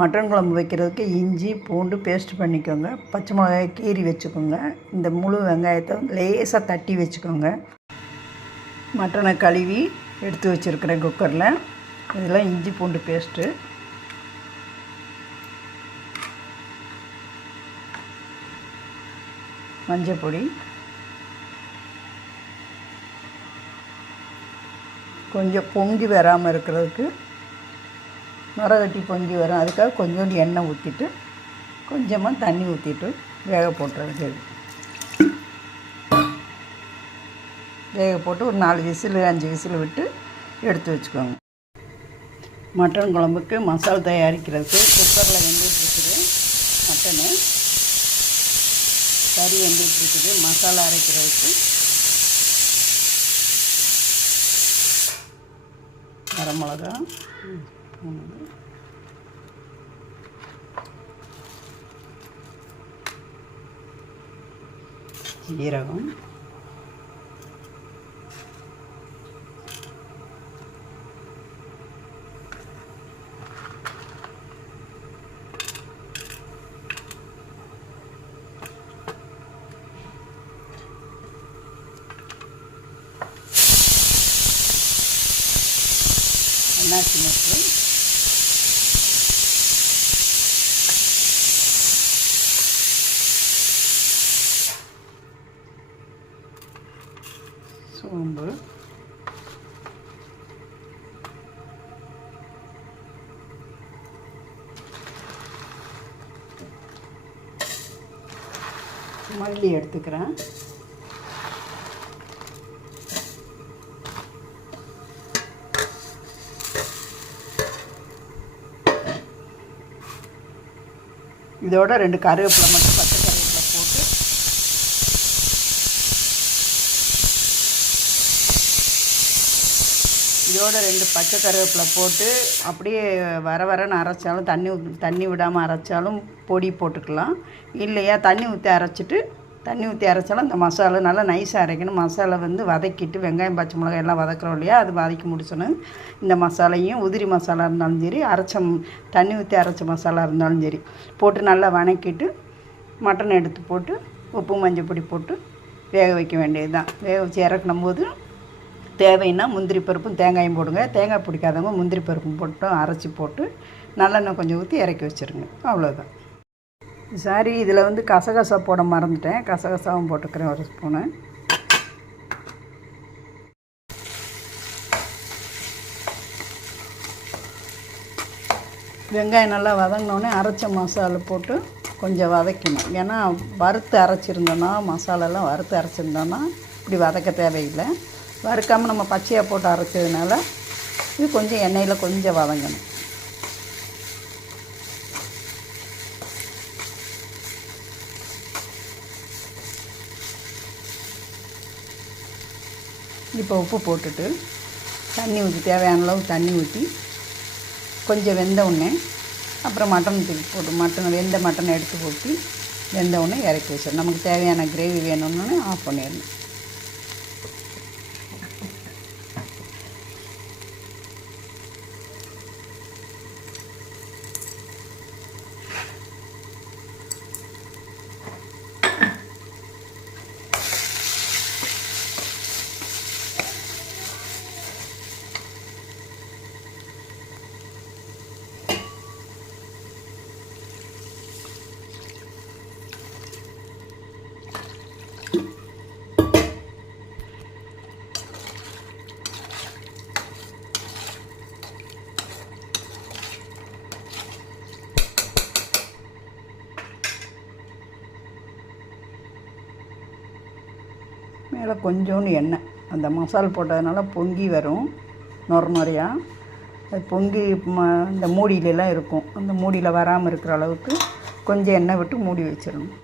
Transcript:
Mutton குழம்பு வைக்கிறதுக்கு இஞ்சி பூண்டு பேஸ்ட் பண்ணிக்கோங்க, பச்சை மிளகாய் கீறி வச்சுக்கோங்க, இந்த முழு வெங்காயத்தை லேசாக தட்டி வச்சுக்கோங்க. மட்டனை கழுவி எடுத்து வச்சுருக்கிறேன் குக்கரில். இதெல்லாம் இஞ்சி பூண்டு பேஸ்ட்டு, மஞ்சள் பொடி, கொஞ்சம் பொங்கி வராமல் இருக்கிறதுக்கு நுரகட்டி பொங்கி வரும், அதுக்காக கொஞ்சோண்டு எண்ணெய் ஊற்றிட்டு கொஞ்சமாக தண்ணி ஊற்றிட்டு வேக போட்டுறது. வேக போட்டு ஒரு 4 விசில் 5 விசில் விட்டு எடுத்து வச்சுக்கோங்க. மட்டன் குழம்புக்கு மசாலா தயாரிக்கிறதுக்கு குக்கரில் வெந்துட்டுருக்குது. மட்டனு கறி வெந்துட்டுருக்குது. மசாலா அரைக்கிறதுக்கு வரமிளகா, ஜீரகம், அன்னாசி மொட்டு, சோம்பு, மல்லி எடுத்துக்கிறேன், இதோட 2 கருவேப்பிலை மட்டும் பச்சை கருவேப்பிலை போட்டு இதோட 2 பச்சை கருவேப்பிலை போட்டு அப்படியே வரன்னு அரைச்சாலும் தண்ணி விடாமல் அரைச்சாலும் பொடி போட்டுக்கலாம். இல்லையா தண்ணி ஊற்றி அரைச்சாலும் அந்த மசாலா நல்லா நைஸாக அரைக்கணும். மசாலா வதக்கிட்டு வெங்காயம் பச்சை மிளகாய் எல்லாம் வதக்குறோம் இல்லையா, அது வதக்கி முடிச்சோன்னு இந்த மசாலையும் உதிரி மசாலா இருந்தாலும் சரி, தண்ணி ஊற்றி அரைச்ச மசாலா இருந்தாலும் சரி போட்டு நல்லா வதக்கிட்டு மட்டன் எடுத்து போட்டு உப்பு மஞ்சள் பொடி போட்டு வேக வைக்க வேண்டியது தான். வேக வச்சு இறக்கணும் போது தேவைன்னா முந்திரி பருப்பும் தேங்காயும் போடுங்க. தேங்காய் பிடிக்காதவங்க முந்திரி பருப்பும் போட்டு அரைச்சி போட்டு நல்லெண்ணெய் கொஞ்சம் ஊற்றி இறக்கி வச்சுருங்க. அவ்வளோதான். சாரி, இதில் கசகசா போட மறந்துட்டேன். கசகசாவும் போட்டுக்கிறேன் 1 ஸ்பூனு. வெங்காயம் நல்லா வதங்கினோடனே அரைச்ச மசாலா போட்டு கொஞ்சம் வதக்கணும். ஏன்னா வறுத்து அரைச்சிருந்தோன்னா மசாலாலாம் வறுத்து அரைச்சிருந்தோன்னா இப்படி வதக்க தேவையில்லை. வறுக்காமல் நம்ம பச்சையாக போட்டு அரைச்சதுனால இது கொஞ்சம் எண்ணெயில் கொஞ்சம் வதங்கணும். இப்போ உப்பு போட்டுட்டு தேவையான அளவு தண்ணி ஊற்றி கொஞ்சம் வெந்த உடனே அப்புறம் மட்டன் தூக்கி போட்டு வெந்த மட்டனை எடுத்து போட்டு வெந்த உடனே இறக்கி வச்சிடணும். நமக்கு தேவையான கிரேவி வேணும்னு ஆஃப் பண்ணிடணும். மேலே கொஞ்சோண்டு எண்ணெய், அந்த மசால் போட்டதுனால பொங்கி வரும் நுரையாக. அது பொங்கி இந்த மூடியிலலாம் இருக்கும். அந்த மூடியில் வராமல் இருக்கிற அளவுக்கு கொஞ்சம் எண்ணெய் விட்டு மூடி வச்சிடணும்.